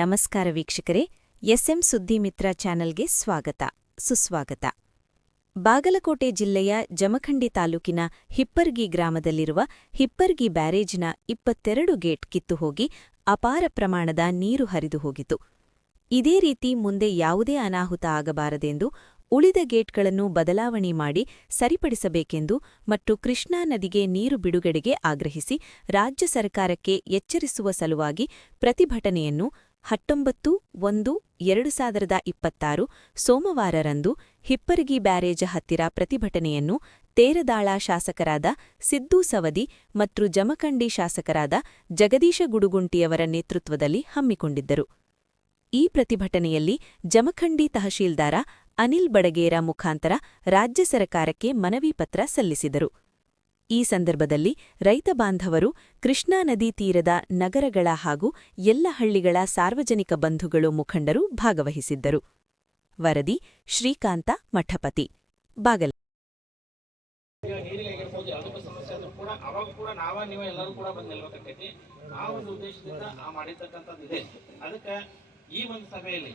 ನಮಸ್ಕಾರ ವೀಕ್ಷಕರೇ, ಎಸ್ಎಂ ಸುದ್ದಿ ಮಿತ್ರ ಚಾನೆಲ್ಗೆ ಸ್ವಾಗತ, ಸುಸ್ವಾಗತ. ಬಾಗಲಕೋಟೆ ಜಿಲ್ಲೆಯ ಜಮಖಂಡಿ ತಾಲೂಕಿನ ಹಿಪ್ಪರ್ಗಿ ಗ್ರಾಮದಲ್ಲಿರುವ ಹಿಪ್ಪರ್ಗಿ ಬ್ಯಾರೇಜ್ನ ಇಪ್ಪತ್ತೆರಡು ಗೇಟ್ ಕಿತ್ತು ಹೋಗಿ ಅಪಾರ ಪ್ರಮಾಣದ ನೀರು ಹರಿದು ಹೋಗಿತು ಇದೇ ರೀತಿ ಮುಂದೆ ಯಾವುದೇ ಅನಾಹುತ ಆಗಬಾರದೆಂದು ಉಳಿದ ಗೇಟ್ಗಳನ್ನು ಬದಲಾವಣೆ ಮಾಡಿ ಸರಿಪಡಿಸಬೇಕೆಂದು ಮತ್ತು ಕೃಷ್ಣಾ ನದಿಗೆ ನೀರು ಬಿಡುಗಡೆಗೆ ಆಗ್ರಹಿಸಿ ರಾಜ್ಯ ಸರ್ಕಾರಕ್ಕೆ ಎಚ್ಚರಿಸುವ ಸಲುವಾಗಿ ಪ್ರತಿಭಟನೆಯನ್ನು ಹತ್ತೊಂಬತ್ತು, ಒಂದು, ಎರಡು ಸಾವಿರದ ಇಪ್ಪತ್ತಾರು ಸೋಮವಾರರಂದು ಹಿಪ್ಪರಗಿ ಬ್ಯಾರೇಜ್ ಹತ್ತಿರ ಪ್ರತಿಭಟನೆಯನ್ನು ತೇರದಾಳ ಶಾಸಕರಾದ ಸಿದ್ದು ಸವದಿ ಮತ್ತು ಜಮಖಂಡಿ ಶಾಸಕರಾದ ಜಗದೀಶ ಗುಡುಗುಂಟಿಯವರ ನೇತೃತ್ವದಲ್ಲಿ ಹಮ್ಮಿಕೊಂಡಿದ್ದರು. ಈ ಪ್ರತಿಭಟನೆಯಲ್ಲಿ ಜಮಖಂಡಿ ತಹಶೀಲ್ದಾರ ಅನಿಲ್ ಬಡಗೇರ ಮುಖಾಂತರ ರಾಜ್ಯ ಸರ್ಕಾರಕ್ಕೆ ಮನವಿ ಪತ್ರ ಸಲ್ಲಿಸಿದರು. ಈ ಸಂದರ್ಭದಲ್ಲಿ ರೈತ ಬಾಂಧವರು ಕೃಷ್ಣಾ ನದಿ ತೀರದ ನಗರಗಳ ಹಾಗೂ ಎಲ್ಲ ಹಳ್ಳಿಗಳ ಸಾರ್ವಜನಿಕ ಬಂಧುಗಳು ಮುಖಂಡರು ಭಾಗವಹಿಸಿದ್ದರು. ವರದಿ ಶ್ರೀಕಾಂತ ಮಠಪತಿ. ಬಾಗಲ ಕೂಡ ಕೂಡ ಆ ಒಂದು ಉದ್ದೇಶದಿಂದ ಆ ಇದೆ ಅದಕ್ಕೆ ಈ ಒಂದು ಸಭೆಯಲ್ಲಿ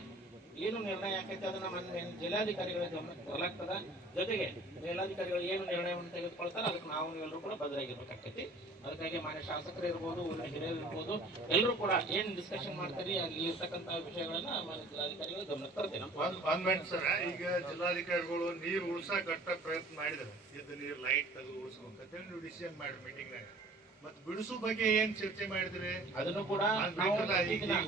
ಏನು ನಿರ್ಣಯ ಆಕೈತಿ ಅದು ನಮ್ಮ ಜಿಲ್ಲಾಧಿಕಾರಿಗಳ ಬರಲಾಗ್ತದ ಜೊತೆಗೆ ಜಿಲ್ಲಾಧಿಕಾರಿಗಳು ಏನು ನಿರ್ಣಯವನ್ನು ತೆಗೆದುಕೊಳ್ತಾರೆ ಅದಕ್ಕೆ ನಾವು ಎಲ್ಲರೂ ಕೂಡ ಬದಲಾಗಿರ್ಬೇಕಾಗ್ತೈತಿ ಅದಕ್ಕಾಗಿ ಮಾನ್ಯ ಶಾಸಕರು ಇರ್ಬೋದು ಹಿರಿಯರು ಇರ್ಬೋದು, ಎಲ್ಲರೂ ಕೂಡ ಏನ್ ಡಿಸ್ಕಷನ್ ಮಾಡ್ತೀರಿ, ಅಲ್ಲಿ ಇರ್ತಕ್ಕಂಥ ವಿಷಯಗಳನ್ನ ಜಿಲ್ಲಾಧಿಕಾರಿಗಳು ಗಮನಕ್ಕೆ ತರ್ತೇನೆ ಸರ್, ಈಗ ಜಿಲ್ಲಾಧಿಕಾರಿಗಳು ನೀರು ಉಳಿಸ ಕಟ್ಟ ಪ್ರಯತ್ನ ಮಾಡಿದ್ರೆ ಇದು ನೀರು ಲೈಟ್ ತೆಗೆದು ಉಳಿಸ್ಬೇಕಂತ ಡಿಸಿಷನ್ ಮಾಡಿ ಮೀಟಿಂಗ್ ನಾಗ ಮತ್ ಬಿಡಿಸೋ ಬಗ್ಗೆ ಏನ್ ಚರ್ಚೆ ಮಾಡಿದ್ರೆ? ಅದನ್ನು ಕೂಡ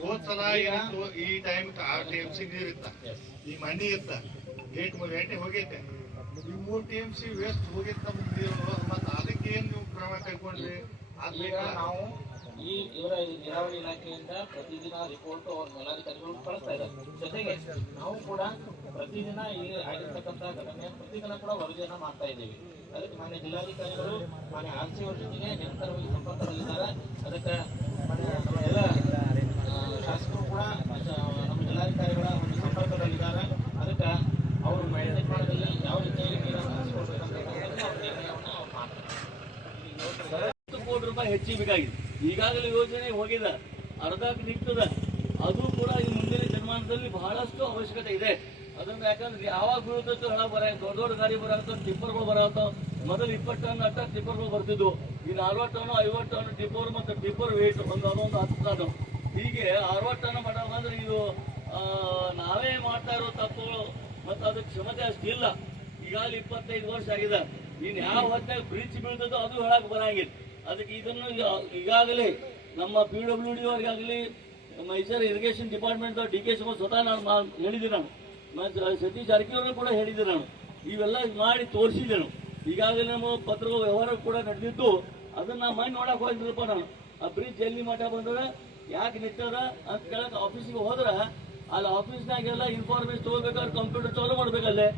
ಹೋದ್ಸಲ ಏನಿತ್ತು? ಈ ಟೈಮ್ ಆರ್ ಟಿ ಸಿ ನೀರ್ ಇತ್ತ? ಈ ಮನಿ ಇತ್ತ? ಏಟ್ ಮೂರ್ ಗಂಟೆ ಹೋಗೈತೆ. ಈ ಮೂರ್ ಟಿ ಎಂ ಸಿ ವೇಸ್ಟ್ ಹೋಗಿತ್ತ ನಮ್ಗೆ ನೀರು. ಮತ್ ಅದಕ್ಕೆ ಏನ್ ನೀವು ಕ್ರಮ ಕೈಗೊಂಡ್ರಿ? ಅದ್ರಿಂದ ನಾವು ಈ ಇವರ ನೀರಾವರಿ ಇಲಾಖೆಯಿಂದ ಪ್ರತಿದಿನ ರಿಪೋರ್ಟ್ ಅವ್ರ ಮೇಲಾಧಿಕಾರಿಗಳು ಕಳಿಸ್ತಾ ಇದ್ದಾರೆ. ಜೊತೆಗೆ ನಾವು ಕೂಡ ಪ್ರತಿದಿನ ಈ ಆಗಿರ್ತಕ್ಕಂಥ ಘಟನೆ ಪ್ರತಿದಿನ ಕೂಡ ವರದಿಯನ್ನ ಮಾಡ್ತಾ ಇದ್ದೀವಿ. ಅದಕ್ಕೆ ಮಾನ್ಯ ಜಿಲ್ಲಾಧಿಕಾರಿಗಳು, ಮಾನ್ಯ ಆರ್ ಸಿ ಅವ್ರ ಜೊತೆಗೆ ನಿರಂತರವಾಗಿ ಸಂಪರ್ಕದಲ್ಲಿದ್ದಾರೆ. ಅದಕ್ಕೆ ನಮ್ಮ ಎಲ್ಲ ಶಾಸಕರು ಕೂಡ ನಮ್ಮ ಜಿಲ್ಲಾಧಿಕಾರಿಗಳ ಒಂದು ಸಂಪರ್ಕದಲ್ಲಿದ್ದಾರೆ. ಅದಕ್ಕೆ ಅವರು ನಿರ್ಮಾಣದಲ್ಲಿ ಯಾವ ರೀತಿಯಾಗಿ ನೀರನ್ನು ಹತ್ತು ಕೋಟಿ ರೂಪಾಯಿ ಹೆಚ್ಚಿಗೆ ಬೇಕಾಗಿದೆ ಈಗಾಗಲೇ ಯೋಜನೆ ಹೋಗಿದ. ಅರ್ಧಕ್ಕೆ ನಿಂತದ. ಅದು ಕೂಡ ಈ ಮುಂದಿನ ಜನ್ಮಾನದಲ್ಲಿ ಬಹಳಷ್ಟು ಅವಶ್ಯಕತೆ ಇದೆ. ಅದನ್ನ ಯಾಕಂದ್ರೆ ಯಾವಾಗ ಬೀಳ್ತೈತೋ ಹಣ ಬರ, ದೊಡ್ಡ ದೊಡ್ಡ ಗಾಡಿ ಬರತ್ತ ಟಿಪ್ಪರ್ಗಳು ಬರತ್ತಾವ ಮೊದಲು ಇಪ್ಪತ್ತು ಟನ್ ಅಟ್ಟ ಟಿಪ್ಪರ್ಗಳು ಬರ್ತಿದ್ವು. ಈ ನಲ್ವತ್ತು ಟನ್, ಐವತ್ತು ಟನ್ ಟಿಪ್ಪರ್ ಮತ್ತು ಟಿಪ್ಪರ್ ವೇಟ್ ಒಂದು ಅದೊಂದು ಹತ್ತು ಟನ್. ಹೀಗೆ ಅರವತ್ತು ಟನ್ ಮಟ ಬಂದ್ರೆ ಇದು ನಾವೇ ಮಾಡ್ತಾ ಇರೋ ತಪ್ಪುಗಳು ಮತ್ತು ಅದಕ್ಕೆ ಕ್ಷಮತೆ ಅಷ್ಟಿಲ್ಲ. ಈಗಾಗಲೇ ಇಪ್ಪತ್ತೈದು ವರ್ಷ ಆಗಿದೆ. ಇನ್ ಯಾವ ಹೊತ್ತಾಗ ಬ್ರಿಡ್ಜ್ ಬೀಳ್ತದೋ ಅದು ಹೇಳಕ್ ಬರಂಗಿಲ್ಲ. ಅದಕ್ಕೆ ಇದನ್ನು ಈಗ- ಈಗಾಗಲೇ ನಮ್ಮ P W D ಅವ್ರಿಗಾಗಲಿ Mysuru irrigation department D K Shiva ಸ್ವತಃ ನಾನು ಮಾ- ಹೇಳಿದ್ದೆ ನಾನು. ಮತ್ತು ಸತೀಶ್ ಜಾರಕಿಹೊಳಿ ಕೂಡ ಹೇಳಿದೆ ನಾನು. ಇವೆಲ್ಲ ಮಾಡಿ ತೋರಿಸಿದೆ ನಾನು. ಈಗಾಗಲೇ ನಮ್ಮ ಪತ್ರಗಳ ವ್ಯವಹಾರ ಕೂಡ ನಡೆದಿದ್ದು ಅದನ್ನ ಮೈ ನೋಡಕ್ ಹೋಗಿದ್ರಪ್ಪ ನಾನು. ಆ ಬ್ರಿಡ್ಜ್ ಎಲ್ಲಿ ಮಠ ಬಂದದ, ಯಾಕೆ ನಿಂತದ ಅಂತ ಕೇಳಕ್ ಆಫೀಸಿಗೆ ಹೋದ್ರ, ಅಲ್ಲಿ ಆಫೀಸ್ನಾಗೆಲ್ಲ ಇನ್ಫಾರ್ಮೇಶನ್ ತಗೋಬೇಕಾದ್ರೆ ಕಂಪ್ಯೂಟರ್ ಚಾಲೂ ಮಾಡ್ಬೇಕಲ್ಲೇ.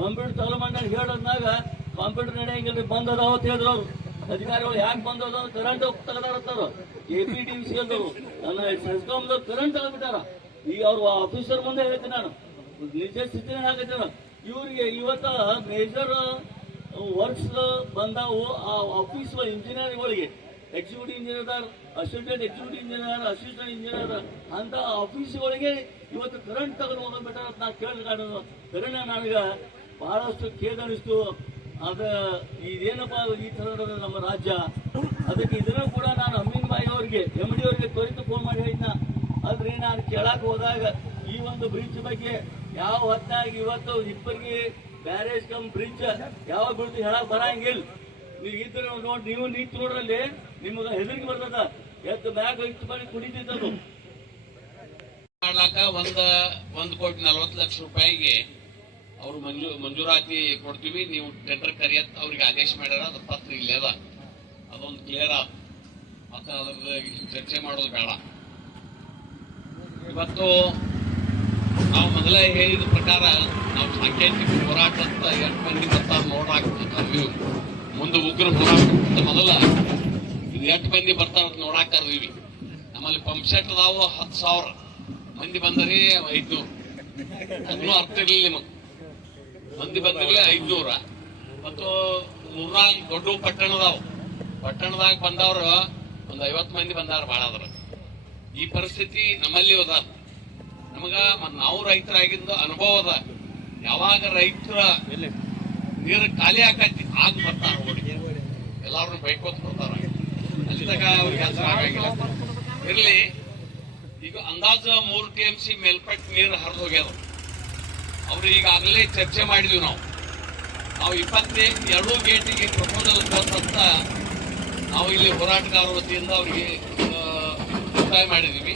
ಕಂಪ್ಯೂಟರ್ ಚಾಲೂ ಮಾಡಿ ಹೇಳೋದ್ನಾಗ ಕಂಪ್ಯೂಟರ್ ನಡೆಯಂಗಿಲ್ಲ ಬಂದದ ಅವತ್ತು ಹೇಳಿದ್ರು ಅವ್ರು. ಅಧಿಕಾರಿಗಳು ಯಾಕೆ ಬಂದದ ಕರೆಂಟ್ ತೆಗೆದಾರತ್ತಾರ ಎ ಪಿ ಟಿ ಸಿ ಅಂದ್ರು ನನ್ನ ಸೆಸ್ಕಾಮ್ದವ್ರು ಕರೆಂಟ್ ತೆಗೆದ್ಬಿಟ್ಟಾರ. ಈಗ ಅವ್ರು ಆಫೀಸರ್ ಮುಂದೆ ಹೇಳ್ತೀನಿ ನಾನು. ನಿಜ ಸ್ಥಿತಿನ ಇವರಿಗೆ ಇವ್ರಿಗೆ ಇವತ್ತ ಮೇಜರ್ ವರ್ಕ್ಸ್ ಬಂದಾವು ಆ office ಇಂಜಿನಿಯರ್ಗಳಿಗೆ executive engineer assistant executive engineer assistant engineer ಅಂತ ಆಫೀಸ್ಗಳಿಗೆ ಇವತ್ತು ಕರೆಂಟ್ ತಗೊಂಡು ಹೋಗ್ಬಿಟ್ಟಾರ ಅಂತ ನಾ ಕೇಳಿದ ಕರೆಂಟ್ ನನಗೆ ಬಹಳಷ್ಟು ಖೇದ ಅನಿಸ್ತು. ಅದ ಇದೇನಪ್ಪ ಈ ಥರ ನಮ್ಮ ರಾಜ್ಯ? ಅದಕ್ಕೆ ಇದನ್ನು ಕೂಡ ನಾನು ಅಮೀನ್ ಬಾಯಿ ಅವರಿಗೆ ಎಂ ಡಿ ಅವರಿಗೆ ತ್ವರಿತ ಫೋನ್ ಮಾಡಿ ಹೇಳಿದ್ನ ಆದ್ರೆ ನಾನು ಕೇಳಕ್ ಹೋದಾಗ ಒಂದು ಬ್ರಿಡ್ಜ್ ಬಗ್ಗೆ ಯಾವ ಹೊತ್ತಾಗಿ ಇವತ್ತು ಇಬ್ಬರಿಗೆ ಬ್ಯಾರೇಜ್ ಕಮ್ ಬ್ರಿಡ್ಜ್ ಯಾವ ಬೀಳ್ತು ಹೇಳಕ್ ಬರಂಗಿಲ್ಲ. ನೀವು ಇದ್ರೆ ನೋಡಿ, ನೀವು ನಿಂತು ನೋಡ್ರಲ್ಲಿ ನಿಮ್ಗೆ ಹೆದರಿಕೆ ಬರ್ತದ. ಎತ್ತು ಬ್ಯಾಗ್ ಇಟ್ಟು ಮಾಡಿ ಕುಡಿತಿದ್ದದು ಮಾಡ್ಲಾಕ ಒಂದ, ಒಂದ್ ಕೋಟಿ ನಲವತ್ತು ಲಕ್ಷ ರೂಪಾಯಿಗೆ ಅವ್ರು ಮಂಜು, ಮಂಜೂರಾತಿ ಕೊಡ್ತೀವಿ. ನೀವು ಟೆಂಡರ್ ಕರಿಯತ್, ಅವ್ರಿಗೆ ಆದೇಶ ಮಾಡ್ಯಾರ. ಅದ್ರ ಪತ್ರ ಇಲ್ಲೇ ಅದ. ಅದೊಂದು ಕ್ಲಿಯರ್ ಮತ್ತೆ ಅದ್ರ ಚರ್ಚೆ ಮಾಡೋದು ಬೇಡ. ಇವತ್ತು ನಾವು ಮೊದಲೇ ಹೇಳಿದ ಪ್ರಕಾರ ನಾವು ಸಾಂಕೇತಿಕ ಹೋರಾಟ ಅಂತ ಎಂಟು ಮಂದಿ ಬರ್ತಾರ ನೋಡಾಕ ಮುಂದೆ ಉಗ್ರ ಹೋರಾಟ ಮೊದಲ ಇದು ಎಂಟು ಮಂದಿ ಬರ್ತಾರ ನೋಡಾಕ ಕರ್ದೀವಿ ನಮ್ಮಲ್ಲಿ ಪಂಪ್ ಸೆಟ್ ಅದಾವು, ಹತ್ತು ಸಾವಿರ ಮಂದಿ ಬಂದರೆ ಐದ್ನೂರು. ಅದನ್ನು ಅರ್ಥ ಇರಲಿಲ್ಲ ನಿಮಗೆ. ಮಂದಿ ಬಂದಿರಲಿ ಐದ್ನೂರ. ಮತ್ತು ಮೂರ್ನಾಲ್ಕು ದೊಡ್ಡ ಪಟ್ಟಣದಾವ ಪಟ್ಟಣದಾಗ ಬಂದವ್ರು ಒಂದು ಐವತ್ತು ಮಂದಿ ಬಂದಾರ ಭಾಳ ಅದ್ರ ಈ ಪರಿಸ್ಥಿತಿ ನಮ್ಮಲ್ಲಿ ಅದ. ನಮಗ ನಾವು ರೈತರಾಗಿಂದ ಅನುಭವ ಅದ. ಯಾವಾಗ ರೈತರ ನೀರು ಖಾಲಿ ಆಕತಿ ಆಗ ಬರ್ತಾರ ಎಲ್ಲಾರು ಬೈಕೋತ್ ಬರ್ತಾರ. ಅಲ್ಲಿ ಅವ್ರಿಗೆ ಕೆಲಸ ಆಗಂಗಿಲ್ಲ ಇರ್ಲಿ ಈಗ ಅಂದಾಜು ಮೂರು ಟಿ ಎಂ ಸಿ ಮೇಲ್ಪಟ್ಟು ನೀರು ಹರಿದು ಹೋಗ್ಯದ. ಅವ್ರು ಈಗಾಗಲೇ ಚರ್ಚೆ ಮಾಡಿದ್ವಿ ನಾವು. ನಾವು ಇಪ್ಪತ್ತೇ ಎರಡೂ ಗೇಟಿಗೆ ಪ್ರಪೋಸಲ್ ಕೊಟ್ಟಂತ ನಾವು ಇಲ್ಲಿ ಹೋರಾಟಗಾರ ವತಿಯಿಂದ ಅವರಿಗೆ ಒತ್ತಾಯ ಮಾಡಿದ್ದೀವಿ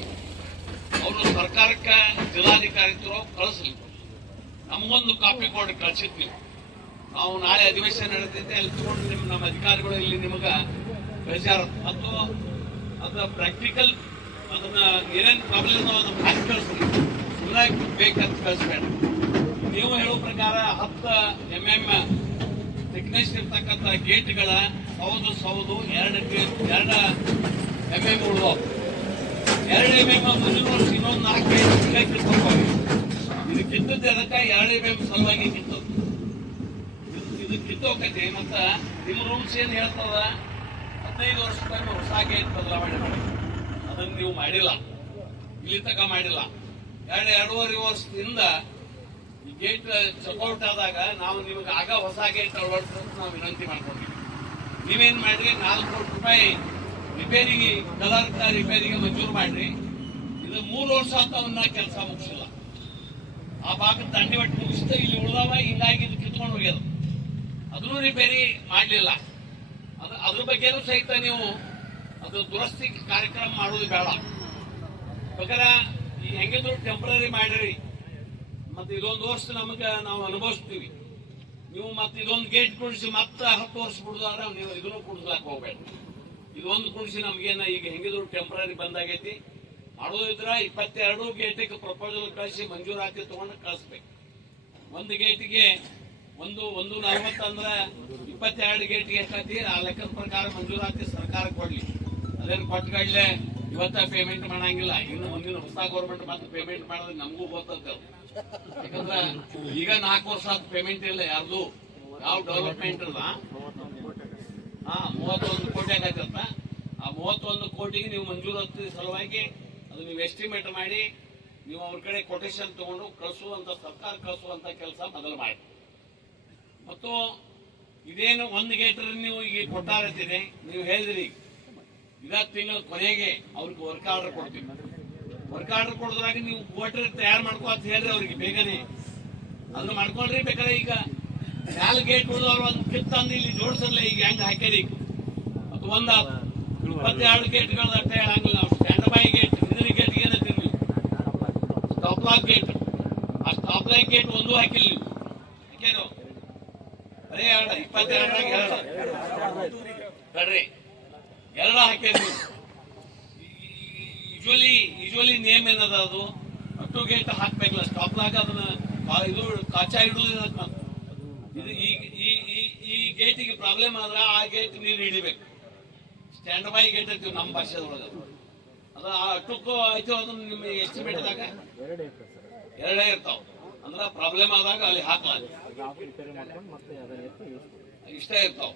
ಅವರು ಸರ್ಕಾರಕ್ಕೆ ಜಿಲ್ಲಾಧಿಕಾರಿ ಇದ್ರು ಕಳಿಸ್ಲಿ. ನಮಗೊಂದು ಕಾಪಿ ಕೊಡಿ ಕಳ್ಸಿದ್ವಿ. ನೀವು ನಾಳೆ ಅಧಿವೇಶನ ನಡೆದಿದ್ದೆ ಅಲ್ಲಿ ತಗೊಂಡು ನಿಮ್, ನಮ್ಮ ಅಧಿಕಾರಿಗಳು ಇಲ್ಲಿ ನಿಮಗ ಬೇಜಾರ. ಮತ್ತು ಅದು ಪ್ರಾಕ್ಟಿಕಲ್ ಅದನ್ನ ಏನೇನು ಪ್ರಾಬ್ಲಮ್ ಅದನ್ನ ಮಾಡಿ ಕಳಿಸ್ರಿ ಸುಮ್ಮನೆ ಬೇಕಂತ ಕಳಿಸ್ಬೇಡ. ನೀವು ಹೇಳೋ ಪ್ರಕಾರ ಹತ್ತು ಎಂ ಎಂ ಥಿಕ್ನೆಸ್ ಇರ್ತಕ್ಕಂಥ ಗೇಟ್ಗಳ, ಸೌದು ಸೌದು, ಎರಡು ಎರಡು ಎಂ ಎಂ ಉಳಿದವು. ಎರಡು ಮುಂದಿನ ವರ್ಷ ಇನ್ನೊಂದು ನಾಲ್ಕು ತಿಂಗಳ ಕಿತ್ಕೊಂಡ್ಬಾವಿ ಇದು ಕಿತ್ತದ್ದು ಅದಕ್ಕೆ ಎರಡನೇ ಎಂ ಸಲುವಾಗಿ ಕಿತ್ತದ್ದು ಇದು- ಕಿತ್ತೋಕೈತಿ ಮತ್ತ ನಿಮ್ಮ ರೂಲ್ಸ್ ಏನ್ ಹೇಳ್ತದ? ಹದಿನೈದು ವರ್ಷಕ್ಕೊಮ್ಮೆ ಹೊಸ ಗೇಟ್ ಬದಲಾವಣೆ ಮಾಡಿ. ಅದನ್ನ ನೀವು ಮಾಡಿಲ್ಲ. ಇಲ್ಲಿ ತನಕ ಮಾಡಿಲ್ಲ. ಎರಡು ಎರಡೂವರೆ ವರ್ಷದಿಂದ ಗೇಟ್ ಚೆಕ್ಔಟ್ ಆದಾಗ ನಾವು ನಿಮಗೆ ಆಗ ಹೊಸ ಗೇಟ್ ಅಳವಡಿಸ್ ನಾವು ವಿನಂತಿ ಮಾಡ್ಕೊಂಡಿದ್ವಿ ನೀವೇನ್ ಮಾಡ್ರಿ ನಾಲ್ಕು ಕೋಟಿ ರೂಪಾಯಿ ರಿಪೇರಿಗೆ ಕಲರ್ ರಿಪೇರಿಗೆ ಮಂಜೂರು ಮಾಡ್ರಿ. ಇದು ಮೂರು ವರ್ಷ ಅಂತ ಅವನ್ನ ಕೆಲಸ ಮುಗಿಸಿಲ್ಲ. ಆ ಭಾಗದ ದಂಡಿ ಒಟ್ಟು ಮುಗಿಸ್ತಾ ಇಲ್ಲಿ ಉಳಿದವ, ಹಿಂಗಾಗಿ ಇದು ಕಿತ್ಕೊಂಡು ಹೋಗ್ಯದು. ಅದನ್ನು ರಿಪೇರಿ ಮಾಡಲಿಲ್ಲ. ಅದು ಅದ್ರ ಬಗ್ಗೆನೂ ಸಹಿತ ನೀವು ಅದು ದುರಸ್ತಿ ಕಾರ್ಯಕ್ರಮ ಮಾಡೋದು ಬೇಡ. ಬೇಕಾದ್ರೆ ಈ ಹೆಂಗಿದ್ರು ಟೆಂಪ್ರರಿ ಮಾಡಿರಿ. ಮತ್ತೆ ಇದೊಂದು ವರ್ಷ ನಮಗೆ ನಾವು ಅನುಭವಿಸ್ತೀವಿ. ನೀವು ಮತ್ತೆ ಇದೊಂದು ಗೇಟ್ ಕುಡಿಸಿ ಮತ್ತೆ ಹತ್ತು ವರ್ಷ ಕುಡಿದಾರ ನೀವು ಇದನ್ನು ಕುಡಿಸ್ಲಾಕ್ ಹೋಗ್ಬೇಡ ಇದೊಂದು ಕುಡಿಸಿ ನಮ್ಗೇನ ಈಗ ಹೆಂಗಿದ್ರು ಟೆಂಪ್ರರಿ ಬಂದಾಗೈತಿ. ಮಾಡೋದಿದ್ರ ಇಪ್ಪತ್ತೆರಡು ಗೇಟಿಗೆ ಪ್ರಪೋಸಲ್ ಕಳಿಸಿ ಮಂಜೂರಾತಿ ತಗೊಂಡು ಕಳಿಸ್ಬೇಕು. ಒಂದು ಗೇಟಿಗೆ ಒಂದು ಒಂದು ನಲವತ್ತು ಅಂದ್ರೆ ಇಪ್ಪತ್ತೆರಡು ಗೇಟ್ಗೆ ಎಷ್ಟಾತಿ? ಆ ಲೆಕ್ಕದ ಪ್ರಕಾರ ಮಂಜೂರಾತಿ ಸರ್ಕಾರ ಕೊಡ್ಲಿ. ಅದೇನು ಕೊಟ್ಟಗಡ್ಲೆ ಇವತ್ತ ಪೇಮೆಂಟ್ ಮಾಡಂಗಿಲ್ಲ. ಇನ್ನು ಮುಂದಿನ ಹೊಸ ಗೌರ್ಮೆಂಟ್ ಮತ್ತೆ ಪೇಮೆಂಟ್ ಮಾಡಿದ್ರೆ ನಮಗೂ ಗೊತ್ತದ ಯಾಕಂದ್ರ ಈಗ ನಾಲ್ಕು ವರ್ಷ ಪೇಮೆಂಟ್ ಇಲ್ಲ ಯಾರ್ದು? ಯಾವ ಡೆವಲಪ್ಮೆಂಟ್ ಇಲ್ಲ. ಹಾ ಮೂವತ್ತೊಂದು ಕೋಟಿ ಆಗತ್ತಂತ ಆ ಮೂವತ್ತೊಂದು ಕೋಟಿಗೆ ನೀವು ಮಂಜೂರಾತಿ ಸಲುವಾಗಿ ಅದು ನೀವು ಎಸ್ಟಿಮೇಟ್ ಮಾಡಿ, ನೀವು ಅವ್ರ ಕಡೆ ಕೊಟೇಶನ್ ತಗೊಂಡು ಕಳಿಸುವಂತ ಸರ್ಕಾರ ಕಳಿಸುವಂತ ಕೆಲಸ ಮೊದಲು ಮಾಡಿ. ಮತ್ತು ಇದೇನು ಒಂದು ಗೇಟ್ ನೀವು ಈಗ ಕೊಟ್ಟಾರತ್ತಿದೆ ನೀವು ಹೇಳಿದ್ರಿ ಇದ ತಿಂಗಳ ಕೊನೆಗೆ ಅವ್ರಿಗೆ ವರ್ಕ್ ಆರ್ಡರ್ ಕೊಡ್ತೀವಿ. ವರ್ಕ್ ಆರ್ಡರ್ ಕೊಡೋದ್ರಾಗ ನೀವು ವೋಟರ್ ತಯಾರು ಮಾಡ್ಕೋ ಅಂತ ಹೇಳ್ರಿ ಅವ್ರಿಗೆ ಬೇಗನೆ. ಅದನ್ನ ಮಾಡ್ಕೊಳ್ರಿ ಬೇಕಾದ್ರೆ ಈಗ. ಮ್ಯಾಲ ಗೇಟ್ ಉಳಿದವ್ರು ಒಂದು ಕಿತ್ತಂದು ಇಲ್ಲಿ ಜೋಡಿಸಲ್ಲ ಈಗ ಹೆಂಗ್ ಹಾಕ್ಯಾರಿ ಮತ್ತು ಒಂದ ಇಪ್ಪತ್ತೆರಡು ಗೇಟ್ಗಳನ್ನ ಅಷ್ಟೇ ಹೇಳಂಗಿಲ್ಲ ಸ್ಟ್ಯಾಂಡ್ ಬೈ ಗೇಟ್ ಹಿಂದಿನ ಗೇಟ್ ಏನಂತೀರಿ ನೀವು ಸ್ಟಾಪ್ ಲಾಕ್ ಗೇಟ್ ಆ ಸ್ಟಾಪ್ ಲಾಕ್ ಗೇಟ್ ಒಂದು ಹಾಕಿಲ್ಲ ನೀವು ಹಾಕ್ಯಾರೋ? ಬರೀ ಎರಡು ಇಪ್ಪತ್ತೆರಡರಾಗ ಎರಡು. ಕಡ್ರಿ ಹಾಕ್ಯಾರಿ. ಯೂಶುವಲಿ ಯೂಶುವಲಿ ನೇಮ್ ಏನದ ಅದು? ಅಟ್ಟು ಗೇಟ್ ಹಾಕ್ಬೇಕಲ್ಲ. ಸ್ಟಾಪ್ ಲಾಕ್ ಅದನ್ನ ಇದು ಕಾಚಾ ಇದಕ್ಕೆ ಇದು ಈ ಗೇಟಿಗೆ ಪ್ರಾಬ್ಲಮ್ ಆದ್ರೆ ಆ ಗೇಟ್ ನೀರು ಹಿಡಿಬೇಕು. ಸ್ಟ್ಯಾಂಡ್ ಬೈ ಗೇಟ್ ಇರ್ತೀವಿ ನಮ್ಮ ಭಾಷೆದೊಳಗೆ. ಅದು. ಆ ಟುಕ್ಕು ಆಯ್ತು ಅದನ್ನ ನಿಮ್ಮ ಎಸ್ಟಿಮೇಟ್ದಾಗ ಎರಡೇ ಇರ್ತಾವ. ಅಂದ್ರೆ ಪ್ರಾಬ್ಲಮ್ ಆದಾಗ ಅಲ್ಲಿ ಹಾಕಲಾಗ ಇಷ್ಟೇ ಇರ್ತಾವ.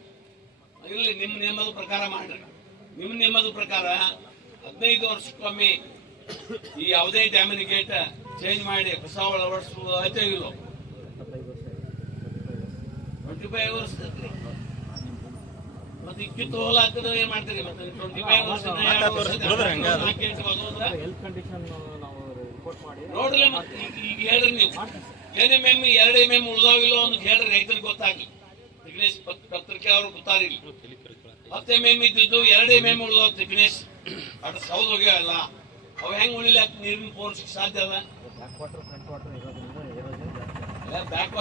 ಇಲ್ಲಿ ನಿಮ್ಮ ನಿಯಮದ ಪ್ರಕಾರ ಮಾಡ್ರಿ. ನಿಮ್ಮ ನಿಯಮದ ಪ್ರಕಾರ ಹದಿನೈದು ವರ್ಷಕ್ಕೊಮ್ಮೆ ಈ ಯಾವುದೇ ಡ್ಯಾಮಿನ ಗೇಟ್ ಚೇಂಜ್ ಮಾಡಿ ಹೊಸ ಅಳವಡಿಸುವುದು ಐತೆ ಇಲ್ಲೋ ಟ್ವೆಂಟಿ ಫೈವ್ ಮತ್ತೆ ಹೋಲ ಹಾಕಿದ್ರೆ ಏನ್ ಮಾಡ್ತೀರಿ? ಮತ್ತೆ ಟ್ವೆಂಟಿ ಫೈವ್ ವರ್ಷ ನೋಡ್ರಿ ಮತ್ತೆ ಈಗ ಹೇಳ್ರಿ ನೀವು. ಏನ್ ಎರಡು ಎಂ ಎಂ ಉಳ್ದಾವಿಲ್ಲ ಅಂತ ಹೇಳ್ರಿ ರೈತರಿಗೆ ಗೊತ್ತಾಗಿ ವಿಘ್ನೇಶ್ ಪತ್- ಪತ್ರಿಕೆ ಅವ್ರು ಗೊತ್ತಾಗಿಲ್ಲ ಹತ್ತು ಎಂ ಎಂ ಇದ್ದಿದ್ದು ಎರಡು ಎಂ ಎಂ ಉಳ್ದಾವ್ ವಿಘ್ನೇಶ್ ಅಟ್ ಸೌದ್ ಹೋಗ್ಯಾವಲ್ಲ ಅವ್ ಹೆಂಗ್ ಉಳಿಲಾಕ ನೀರಿನ ಪೋರ್ಸಕ್ ಸಾಧ್ಯ ಅದ? ಬ್ಯಾಕ್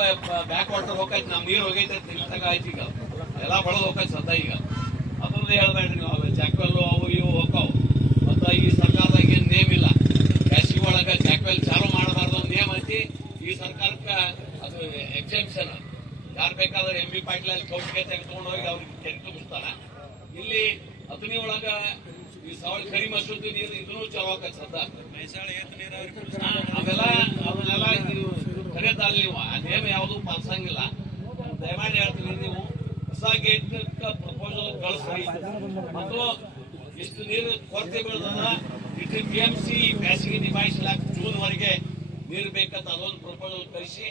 ಬ್ಯಾಕ್ ವಾಟರ್ ಹೋಗೈತೆ ನಮ್ಮ ನೀರು ಹೋಗೈತೆ ತಿಳ್ತಾಗ ಆಯ್ತು ಈಗ. ಎಲ್ಲ ಬಳದ್ ಹೋಗೈತೆ ಸದ್ದ ಈಗ. ಅದ್ರದ್ದು ಹೇಳ್ಬೇಡ್ರಿ ನೀವು ಚಾಕ್ವೆಲ್ ಜಾಕ್ವೆಲ್ ಅವು ಇವು ಹೋಗ್ತಾವ. ಮತ್ತ ಈ ಸರ್ಕಾರದಾಗ ಏನ್ ನೇಮ್ ಇಲ್ಲ. ಬ್ಯಾಸಿಗೆ ಒಳಗ ಜಾಕ್ವೆಲ್ ಚಾಲು ಮಾಡಬಾರ್ದು ನೇಮ್ ಐತಿ. ಈ ಸರ್ಕಾರಕ್ಕೆ ಅದು ಎಕ್ಸೆಪ್ಷನ್ ಯಾರು ಬೇಕಾದ್ರೆ ಎಂ ಬಿ ಪಾಟೀಲ್ ಅಲ್ಲಿ ಕೌಟಿಗೆ ತೆಗೆದುಕೊಂಡು ಹೋಗಿ ಅವ್ರಿಗೆ ತೆಗೆ ತುಂಬಿಸ್ತಾರ. ಇಲ್ಲಿ ಅತನಿ ಒಳಗ ಈ ಸವಳ ಕರಿ ಮಸೂದಿ ನೀರು ಇದನ್ನು ಚಲೋ ಆಕತ್ ಸದ್ದ ಅವೆಲ್ಲ ಅವನ್ನೆಲ್ಲ ಕರೆಯಲ್ಲ ನೀವು ಆ ನೇಮ್ ಯಾವುದು ಪಾಲಿಸಂಗಿಲ್ಲ ದಯಮಾಡಿ ಹೇಳ್ತೀನಿ, ನೀವು ಹೊಸ ಗೇಟ್ ಪ್ರಪೋಸಲ್ ಕಳಿಸ್ರಿ ಮತ್ತು ಇಷ್ಟು ನೀರು ಕೊರತೆ ಬೀಳದ ಎಷ್ಟು ಬಿ ಎಂ ಸಿ ಬ್ಯಾಸಿಗೆ ನಿಭಾಯಿಸಲಾಕ ಜೂನ್ ವರೆಗೆ ನೀರು ಬೇಕಂತ ಅದೊಂದು ಪ್ರಪೋಸಲ್ ಕಳಿಸಿ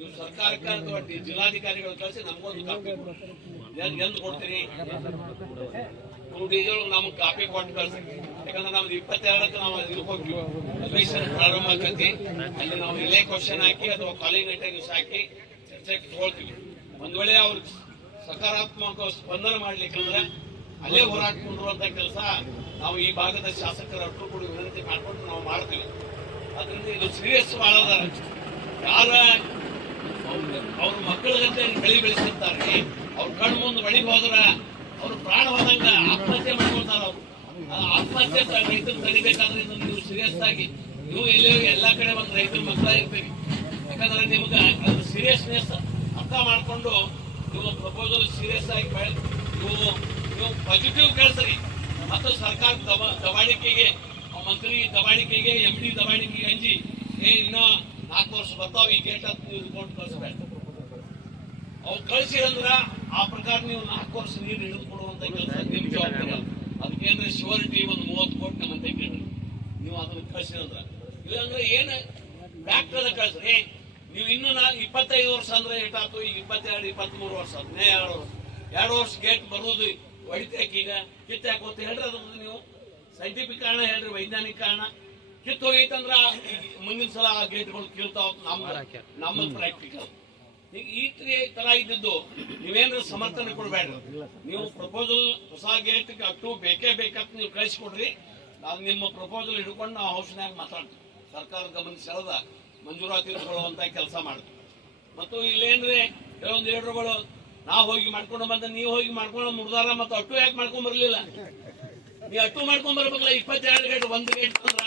ನೀವು ಸರ್ಕಾರಕ್ಕೆ ಅಥವಾ ಜಿಲ್ಲಾಧಿಕಾರಿಗಳು ಕಳಿಸಿ ನಮಗೊಂದು ಕಾಪಿ ಎಂದು ಕೊಡ್ತೀರಿ? ನಮ್ಮ ಡೀಸೆಲ್ ನಮ್ಗೆ ಕಾಪಿ ಕೊಟ್ಟು ಕಳ್ಸಿ. ಯಾಕಂದ್ರೆ ನಮ್ದು ಇಪ್ಪತ್ತೆರಡಕ್ಕೆ ನಾವು ಇದಕ್ಕೆ ಹೋಗ್ತೀವಿ ಅಡ್ಮಿಷನ್ ಪ್ರಾರಂಭ ಆಕತಿ. ಅಲ್ಲಿ ನಾವು ಇಲ್ಲೇ ಕ್ವಶನ್ ಹಾಕಿ ಅಥವಾ ಕಾಲಿಂಗ್ ಇಂಟರ್ವ್ಯೂಸ್ ಹಾಕಿ ಚರ್ಚೆಗೆ ತಗೊಳ್ತೀವಿ. ಒಂದ್ ವೇಳೆ ಅವ್ರು ಸಕಾರಾತ್ಮಕ ಸ್ಪಂದನೆ ಮಾಡ್ಲಿಕ್ಕಂದ್ರೆ ಅಲ್ಲೇ ಹೋರಾಟ ಕೆಲಸ ನಾವು ಈ ಭಾಗದ ಶಾಸಕರ ಒಟ್ಟರು ಕೂಡ ವಿನಂತಿ ಮಾಡ್ಕೊಂಡು ನಾವು ಮಾಡ್ತೀವಿ. ಅದರಿಂದ ಇದು ಸೀರಿಯಸ್ ಮಾಡೋದಾರ ಯಾರ ಅವ್ರ ಜೊತೆ ಬೆಳಿ ಬೆಳೆಸಿರ್ತಾರೆ ಅವ್ರ ಕಣ್ಣು ಮುಂದೆ ಬಳಿಗೆ ಹೋದ್ರ ಅವ್ರ ಪ್ರಾಣ ಹೋದಂಗ ಆತ್ಮಹತ್ಯೆ ಮಾಡ್ಕೊಳ್ತಾರ ಅವ್ರು. ಆತ್ಮಹತ್ಯೆ ರೈತರು ತಡಿಬೇಕಾದ್ರೆ ಇದನ್ನ ನೀವು ಸೀರಿಯಸ್ ಆಗಿ ನೀವು ಎಲ್ಲೇ ಎಲ್ಲಾ ಕಡೆ ಬಂದು ರೈತರ ಮಕ್ಕಳ ಇರ್ತೀರಿ ಯಾಕಂದ್ರೆ ನಿಮ್ಗೆ ಅದ್ರ ಸೀರಿಯಸ್ನೆಸ್ ಅರ್ಥ ಮಾಡ್ಕೊಂಡು ನೀವು ಪ್ರಪೋಸಲ್ ಸೀರಿಯಸ್ ಆಗಿ ಬೆಳೆ ನೀವು ನೀವು ಪಾಸಿಟಿವ್ ಕೇಳ್ಸರಿ. ಮತ್ತು ಸರ್ಕಾರ ದಬ ದಬಾಣಿಕೆಗೆ ಆ ಮಂತ್ರಿ ದಬಾಣಿಕೆಗೆ ಎಂ ಡಿ ದಬಾಣಿಕೆಗೆ ಅಂಜಿ ಏ, ಇನ್ನ ನಾಲ್ಕು ವರ್ಷ ಬರ್ತಾವ, ಈ ಗೇಟ್ ಹತ್ತು ರಿಪೋರ್ಟ್ ಅವ್ರು ಅವು ಕಳಿಸಿ ಅಂದ್ರ ಆ ಪ್ರಕಾರ ನೀವು ನಾಲ್ಕು ವರ್ಷ ನೀರು ಹಿಡಿದು ಕೊಡುವಂತ ಕೆಲಸ ನಿಮ್ ಜವಾಬ್ದಾರಿ ಶಿವರಿಟಿ ಒಂದು ಮೂವತ್ತು ಕೋಟಿ ನಮ್ಮಂತ ಕೇಳಿ ನೀವು ಅದನ್ನ ಕಳಿಸಿ ಅಂದ್ರ. ಇಲ್ಲಾಂದ್ರೆ ಏನ್ ಡಾಕ್ಟರ್ ಕಳಿಸ್ರಿ ನೀವು ಇನ್ನು ಇಪ್ಪತ್ತೈದು ವರ್ಷ ಅಂದ್ರೆ ಎಷ್ಟಾಯ್ತು ಈಗ ಇಪ್ಪತ್ತೆರಡು ಇಪ್ಪತ್ಮೂರು ವರ್ಷ ಹದಿನೇ ಎರಡು ವರ್ಷ. ಎರಡು ವರ್ಷ ಗೇಟ್ ಬರೋದು ಹೊಡಿತೇಕ್ ಈಗ ಕಿತ್ತು ಹಾಕೋತ ಹೇಳ್ರಿ ಅದ್ರ ನೀವು ಸೈಂಟಿಫಿಕ್ ಕಾರಣ, ಹೇಳ್ರಿ ವೈಜ್ಞಾನಿಕ ಕಾರಣ. ಕಿತ್ತು ಹೋಗೈತಂದ್ರ ಮುಂದಿನ ಸಲ ಆ ಗೇಟ್ಗಳು ಕೀಳ್ತಾವ ನಮ್ಮ ನಮ್ಮ ಪ್ರಾಕ್ಟಿಕಲ್ ಈಗ ಈ ತರ- ಇದ್ದದ್ದು ನೀವೇನ್ರ ಸಮರ್ಥನೆ ಕೊಡಬೇಡ್ರಿ. ನೀವು ಪ್ರಪೋಸಲ್ ಹೊಸ ಗೇಟ್ ಅಟ್ಟು ಬೇಕೇ ಬೇಕಂತ ನೀವು ಕಳಿಸ್ಕೊಡ್ರಿ. ನಾವು ನಿಮ್ಮ ಪ್ರಪೋಸಲ್ ಹಿಡ್ಕೊಂಡು ನಾವು ಹೌಸ್ನಾಗ ಮಾತಾಡ್ತೀವಿ. ಸರ್ಕಾರ ಗಮನ ಸೆಳೆದ ಮಂಜೂರಾತಿ ತಗೊಳ್ಳುವಂತ ಕೆಲಸ ಮಾಡ್ತೀವಿ. ಮತ್ತು ಇಲ್ಲೇನ್ರಿ ಕೆಲವೊಂದು ಲೀಡರ್ಗಳು ನಾವು ಹೋಗಿ ಮಾಡ್ಕೊಂಡು ಬಂದ ನೀವು ಹೋಗಿ ಮಾಡ್ಕೊಂಡು ಮುಡ್ದಾರ ಮತ್ತು ಅಟ್ಟು ಯಾಕೆ ಮಾಡ್ಕೊಂಡ್ ಬರ್ಲಿಲ್ಲ ನೀವು ಅಟ್ಟು ಮಾಡ್ಕೊಂಡ್ ಬರ್ಬೇಕಲ್ಲ ಇಪ್ಪತ್ತೆರಡು ಗೇಟ್ ಒಂದು ಗೇಟ್ ಅಂದ್ರೆ